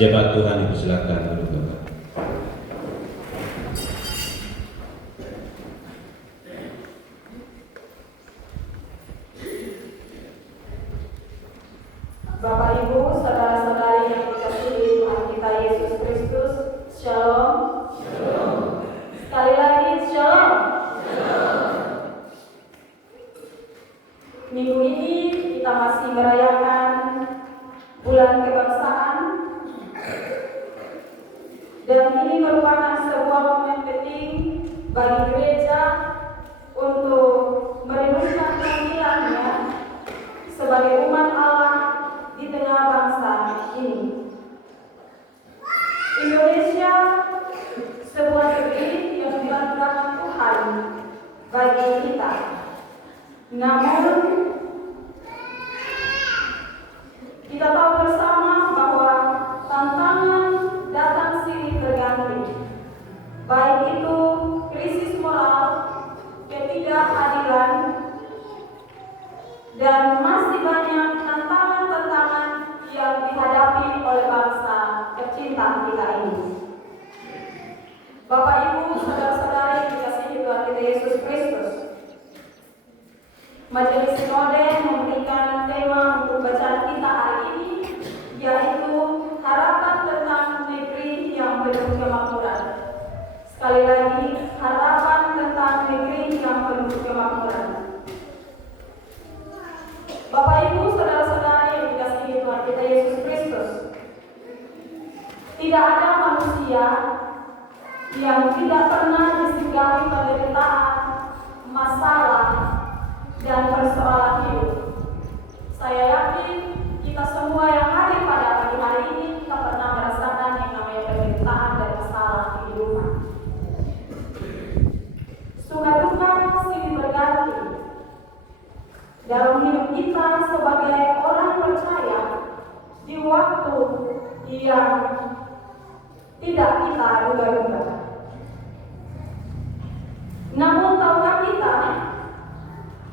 Jemaat Tuhan dipersilakan duduk Bapak. Bapak Ibu, saudara-saudari yang dikasihi Tuhan kita Yesus Kristus, Shalom. Shalom. Sekali lagi Shalom. Shalom. Minggu ini kita masih merayakan bulan kebangsaan, dan ini merupakan sebuah momen penting bagi gereja untuk merenungkan panggilannya sebagai umat Allah di tengah bangsa ini. Indonesia sebuah negeri yang dianugerahkan Tuhan bagi kita. Namun kita tahu bersama bahwa tantangan datang silih berganti, baik itu krisis moral, ketidakadilan, dan masih banyak tantangan-tantangan yang dihadapi oleh bangsa tercinta kita ini. Bapak Ibu, saudara-saudari yang dikasihi Tuhan kita Yesus Kristus, Majelis Sinode memberikan tema untuk bacaan kita hari ini, yaitu harapan tentang negeri yang penuh kemakmuran. Sekali lagi, harapan tentang negeri yang penuh kemakmuran. Bapak Ibu, saudara-saudari yang dikasihi Tuhan kita Yesus Kristus, tidak ada manusia yang tidak pernah disinggahi penderitaan, masalah, dan persoalan hidup. Saya yakin kita semua yang hadir pada pagi hari ini kita pernah merasakan yang namanya penderitaan dan masalah kehidupan. Suka duka silih berganti dalam hidup kita sebagai orang percaya di waktu yang tidak kita duga-duga. Namun tahukah kita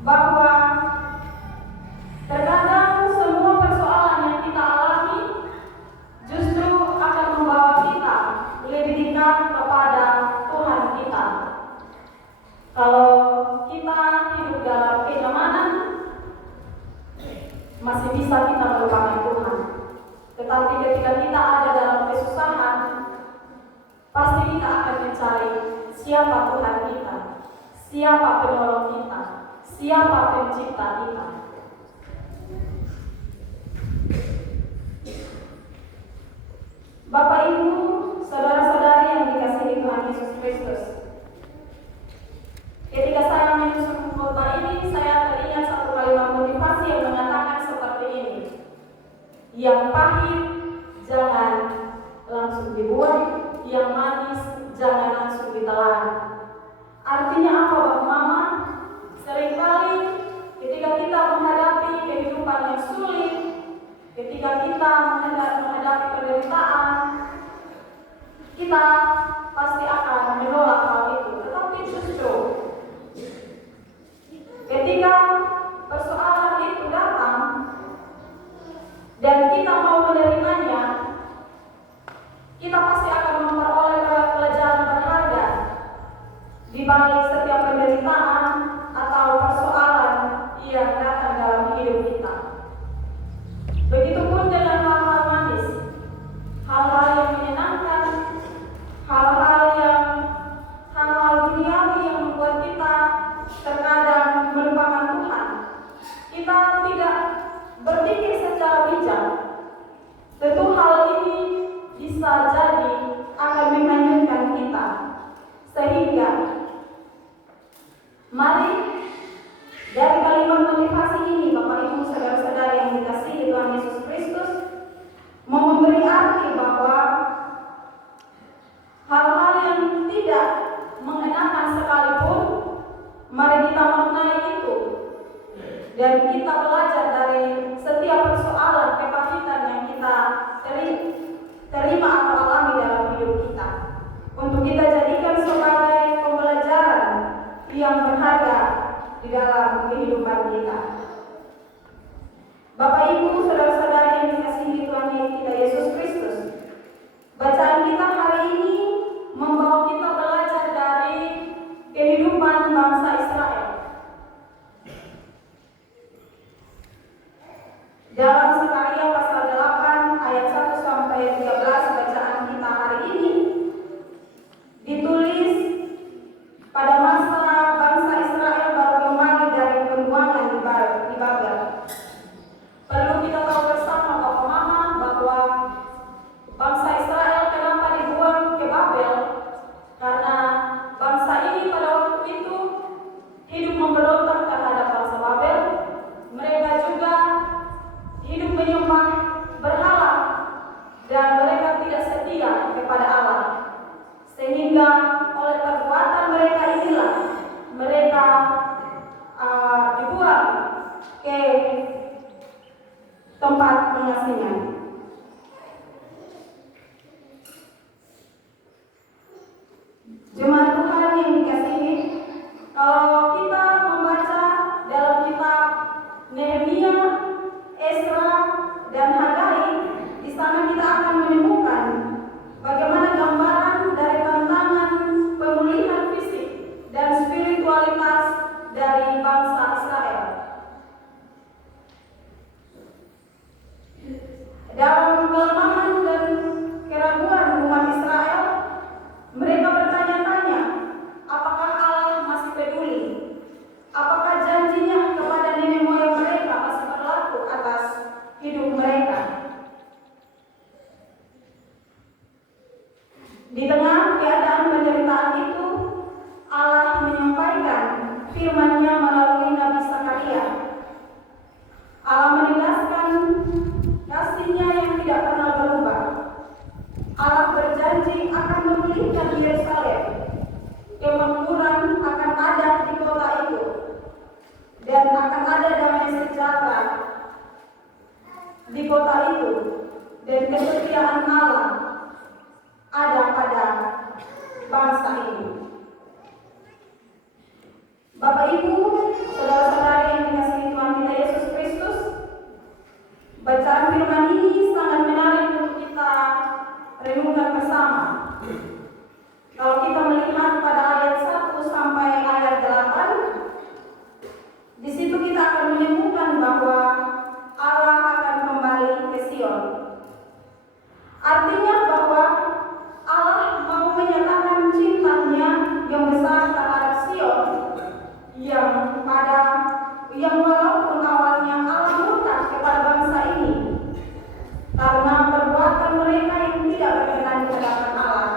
bahwa terkadang semua persoalan yang kita alami justru akan membawa kita lebih dekat kepada Tuhan kita. Kalau kita hidup dalam kenyamanan, masih bisa kita melupakan Tuhan. Tetapi ketika kita ada dalam kesusahan, pasti kita akan mencari siapa Tuhan kita, siapa penolong kita, siapa pencipta kita. Bapak Ibu, saudara-saudari yang dikasihi Tuhan Yesus Kristus, ketika saya menyusun khotbah ini, saya teringat satu kalimat motivasi yang mengatakan seperti ini: yang pahit jangan langsung dibuang, yang manis jangan langsung ditelan. Artinya apa, Bapak Mama? Seringkali ketika kita menghadapi kehidupan yang sulit, ketika kita menghadapi penderitaan, kita pasti akan menolak hal itu. Tetapi justru ketika persoalan itu datang dan kita mau menerimanya, kita pasti akan memperoleh pelajaran berharga di balik setiap penderitaan atau persoalan yang datang dalam hidup kita. Begitupun dengan hal-hal manis, hal-hal yang menyenangkan, hal-hal duniawi yang membuat kita terkadang melupakan Tuhan. Kita tidak berpikir secara bijak. Tentu hal ini bisa jadi akan menghanyutkan kita. Sehingga mari dari kalimat motivasi ini, Bapak Ibu saudara-saudari yang dikasihi Tuhan Yesus Kristus, memberi arti bahwa hal-hal yang tidak mengenakan sekalipun, mari kita maknai itu dan kita belajar dari setiap persoalan kepahitan yang kita terima atau alami dalam hidup kita, untuk kita jadikan sebagai pembelajaran yang berharga di dalam kehidupan kita. Bapak Ibu saudara-saudari yang dikasihi Tuhan kita Yesus Kristus, sehingga oleh perbuatan mereka inilah mereka dibuang ke tempat pengasingan. Jemaat Tuhan yang dikasihi, kalau kita membaca dalam kitab Nehemia, Esra, dan Hagai, di sana kita akan menemukan bagaimana gambaran dari tantangan pemulihan fisik dan spiritualitas dari bangsa Israel. Dalam kelemahan dan keraguan umat Israel, mereka bertanya-tanya, apakah Allah masih peduli? Apakah janjinya kepada nenek moyang mereka masih berlaku atas hidup mereka? Di tengah keadaan penderitaan itu, Allah menyampaikan firman-Nya melalui Nabi Zakaria. Allah menegaskan kasih-Nya yang tidak pernah berubah. Allah berjanji akan memulihkan Yerusalem. Kemakmuran akan ada di kota itu, dan akan ada damai sejahtera di kota itu, dan kesetiaan Allah ada pada bangsa ini. Bapak Ibu, saudara-saudari yang dikasihi Tuhan kita Yesus Kristus, bacaan firman ini sangat menarik untuk kita renungkan bersama. Kalau kita melihat pada ayat 1 sampai ayat 8, di situ kita akan menemukan bahwa Allah akan kembali ke Sion. Artinya bahwa Allah mau menyatakan cintanya yang besar terhadap Sion, yang walaupun awalnya Allah murka kepada bangsa ini karena perbuatan mereka yang tidak berkenan di hadapan Allah.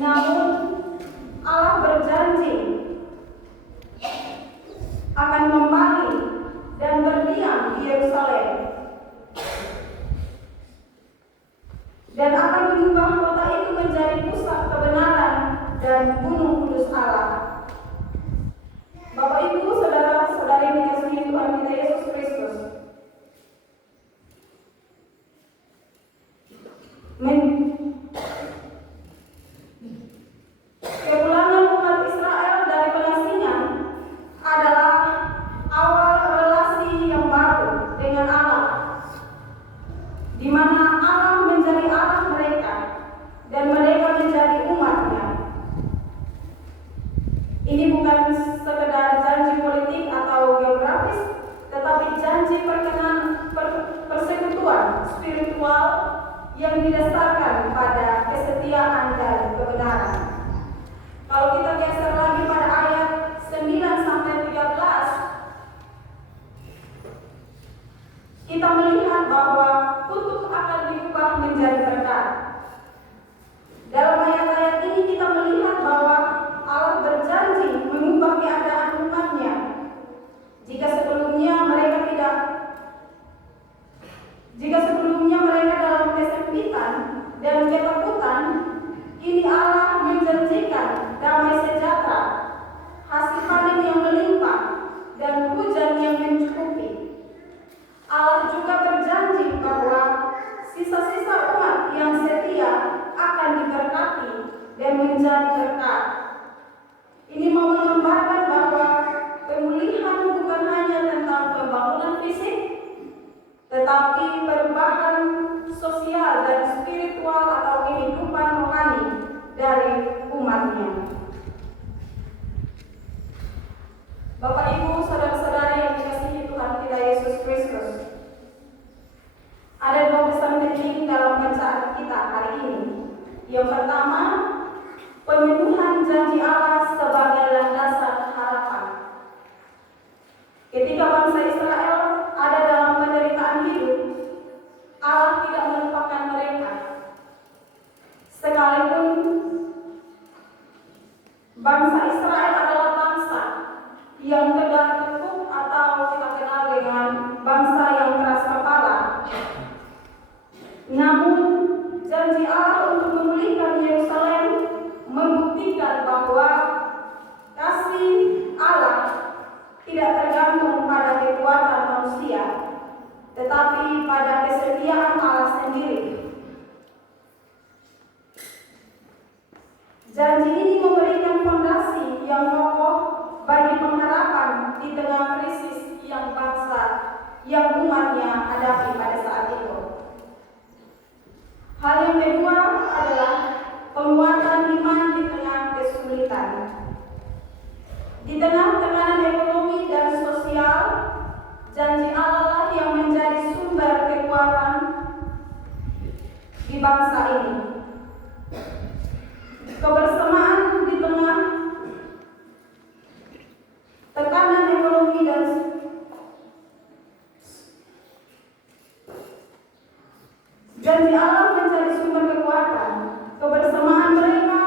Namun Allah berjanji akan kembali dan berdiam di Yerusalem dan akan mengubah kota itu menjadi pusat kebenaran dan gunung kudus Allah. Bapak Ibu, saudara-saudari yang dikasihi Tuhan kita Yesus Kristus, kepulangan umat Israel dari pengasingan adalah awal relasi yang baru dengan Allah, di mana Allah menjadi Allah mereka dan mereka menjadi umat-Nya. Ini bukan sekedar janji politik atau geografis, tetapi janji persekutuan spiritual yang didasarkan pada kesetiaan dan kebenaran. Kalau kita geser lagi pada ayat 9 sampai 13, kita melihat bahwa kutuk akan diubah menjadi berkat. Dalam ayat-ayat ini kita melihat bahwa Allah berjanji mengubah keadaan umat-Nya. Jika sebelumnya mereka dalam kesempitan dan ketakutan, ini Allah menjanjikan damai sejahtera, hasil panen yang melimpah, dan hujan yang mencukupi. Allah juga berjanji bahwa sisa-sisa umat yang setia akan diberkati dan menjadi berkat. Ini mau menggambarkan bahwa pemulihan bukan hanya tentang pembangunan fisik, tetapi perubahan sosial dan spiritual atau kehidupan rohani dari umat-Nya. Bapak Ibu, saudara-saudari yang dikasihi Tuhan kita Yesus Kristus, ada dua pesan penting dalam bacaan kita hari ini. Yang pertama, pemenuhan janji Allah sebagai landasan harapan. Ketika bangsa Israel ada dalam penderitaan hidup, Allah tidak melupakan mereka. Sekalipun bangsa Israel adalah bangsa yang tegar tengkuk atau kita kenal dengan bangsa yang keras kepala, namun janji Allah untuk memulihkan Yerusalem tetapi pada kesetiaan Allah sendiri. Janji ini memberikan fondasi yang kokoh bagi pengharapan di tengah krisis yang bangsa yang umatnya hadapi pada saat itu. Hal yang kedua adalah penguatan iman di tengah kesulitan. Di tengah tekanan ekonomi dan sosial, janji Allah lah yang menjadi sumber kekuatan di bangsa ini. Kebersamaan di tengah tekanan ekonomi dan janji Allah menjadi sumber kekuatan. Kebersamaan mereka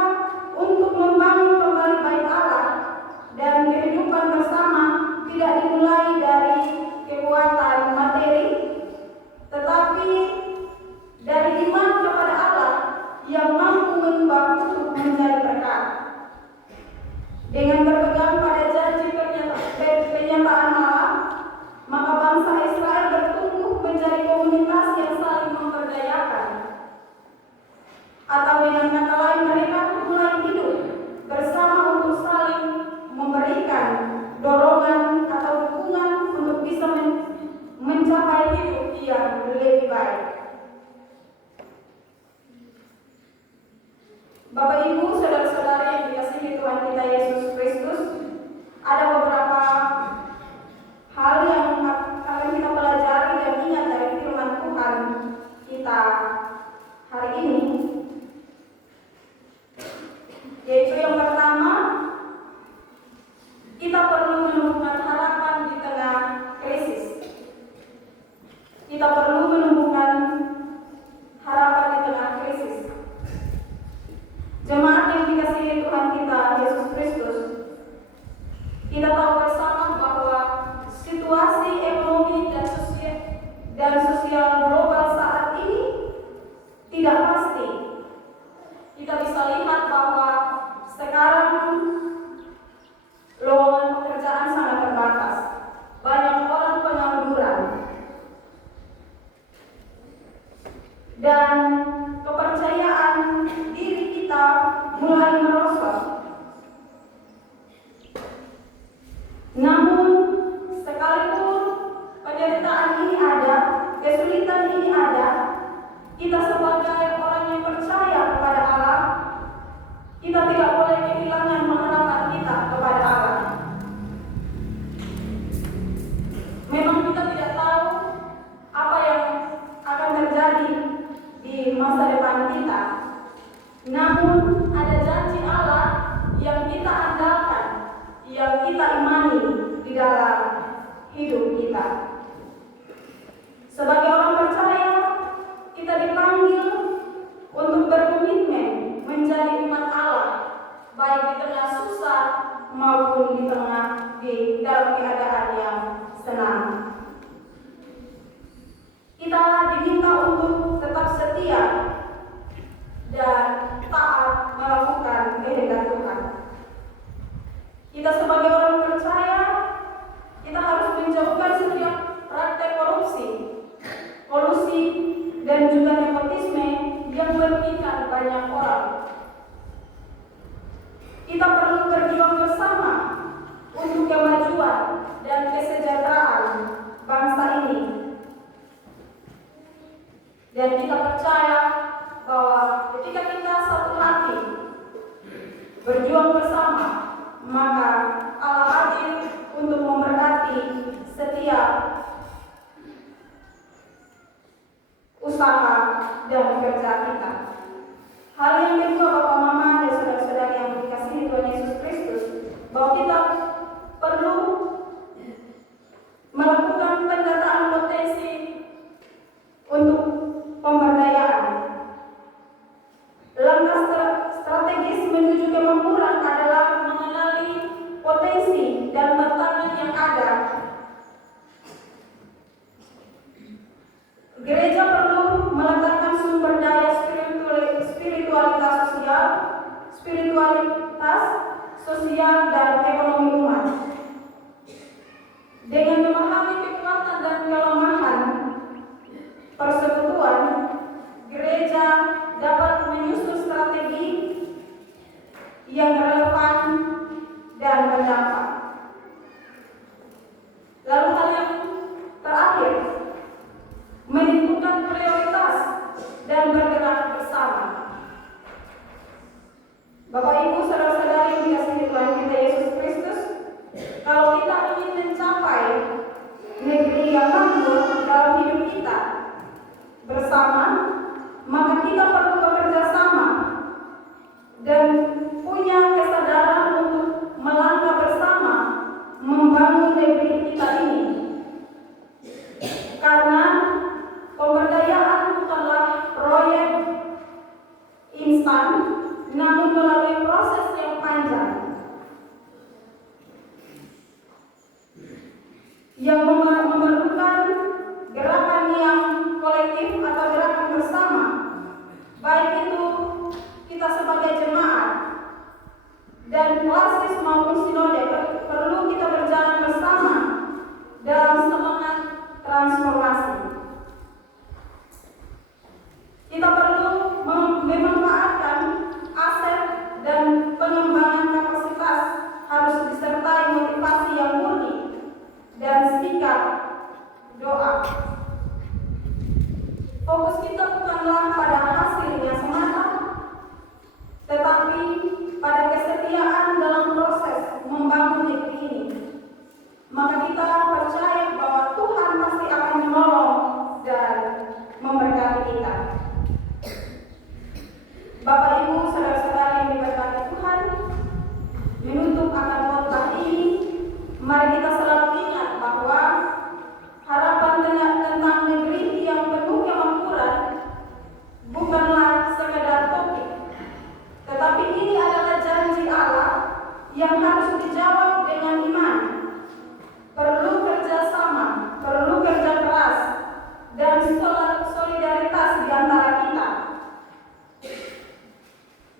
untuk membangun kembali bait Allah dan kehidupan bersama tidak dimulai dari kekuatan materi, tetapi dari iman kepada Allah yang mampu mengubah untuk menjadi berkat. Dengan berpegang pada janji penyataan Allah, maka bangsa Israel bertumbuh menjadi komunitas yang saling memberdayakan. Atau dengan kata lain, mereka mulai hidup bersama untuk saling memberikan dorongan atau dukungan untuk bisa mencapai hidup yang lebih baik. Bapak Ibu, saudara-saudara yang dikasihi Tuhan kita Yesus Kristus, ada beberapa hal yang akan kita pelajari dan ingat dari firman Tuhan kita hari ini. Yaitu yang pertama, kita perlu menemukan harapan di tengah krisis. Kita perlu menemukan harapan di tengah krisis. Jemaat yang dikasihi Tuhan kita Yesus Kristus, kita tahu bersama bahwa situasi ekonomi dan sosial global saat ini tidak pasti. Kita bisa lihat bahwa sekarang lowongan pekerjaan sangat terbatas. Banyak orang pengangguran. Dan kepercayaan diri kita mulai merosot. Namun sekalipun penderitaan ini ada, kesulitan ini ada, kita sebagai orang yang percaya kepada Allah, kita tidak boleh kehilangan pengharapan kita kepada Allah. Memang kita tidak tahu apa yang akan terjadi di masa depan kita. Namun ada janji Allah yang kita andalkan, yang kita imani di dalam hidup kita. Sebagai orang percaya, kita dipanggil untuk berkomitmen menjadi umat Allah, baik di tengah susah maupun di dalam keadaan yang senang. Kita diminta untuk tetap setia dan taat melakukan kehendak Tuhan. Kita sebagai orang percaya, kita harus menjauhkan setiap praktek korupsi, kolusi, dan juga nepotisme yang merugikan banyak orang. Kita perlu berjuang bersama untuk kemajuan dan kesejahteraan bangsa ini. Dan kita percaya bahwa ketika kita satu hati berjuang bersama, maka Allah hadir untuk memberkati setiap usaha dan kerja kita. Hal yang kedua, Bapak Mama dan saudara-saudara yang dikasihi Tuhan Yesus Kristus, bahwa kita perlu melakukan pendataan potensi untuk pemberdayaan. Langkah strategis menuju kemakmuran adalah mengenali potensi dan tantangan yang ada. Gereja perlu meletakkan sumber daya spiritualitas sosial dan ekonomi umat. Dengan memahami kekuatan dan kelemahan dapat menyusun strategi yang relevan dan berdampak. Lalu hal yang terakhir, menentukan prioritas dan bergerak bersama. Bapak Ibu, saudara-saudari yang dikasihi Tuhan kita Yesus Kristus, kalau kita ingin mencapai negeri yang makmur dalam hidup kita bersama, maka kita perlu bekerja sama dan punya kesadaran untuk melangkah bersama membangun negeri kita ini. Karena pemberdayaan bukanlah proyek instan, namun melalui proses yang panjang yang memerlukan gerakan yang kolektif atau gerakan bersama, baik itu kita sebagai jemaat dan klasis maupun sinode perlu kita berjalan bersama dalam semangat transformasi. Kita perlu memanfaatkan aset dan pengembangan kapasitas, harus disertai motivasi yang murni dan sikap doa. Fokus kita bukanlah pada hasilnya semata, tetapi pada kesetiaan dalam proses membangun negeri ini. Maka kita percaya bahwa Tuhan pasti akan menolong dan memberkati kita. Bapak Ibu, saudara-saudari yang diberkati Tuhan, menutup akan khotbah ini, mari kita selalu ingat bahwa harapan tentang negeri yang penuh kemakmuran bukanlah sekedar topik, tetapi ini adalah janji Allah yang harus dijawab dengan iman. Perlu kerjasama, perlu kerja keras, dan solidaritas di antara kita.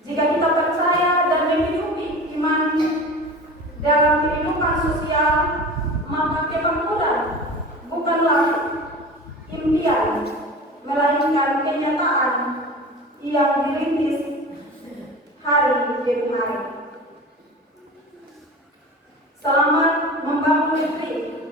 Jika kita percaya dan menghidupi iman dalam kehidupan sosial, maka kemakmuran bukanlah impian, melainkan kenyataan yang dirintis hari demi hari. Selamat membangun negeri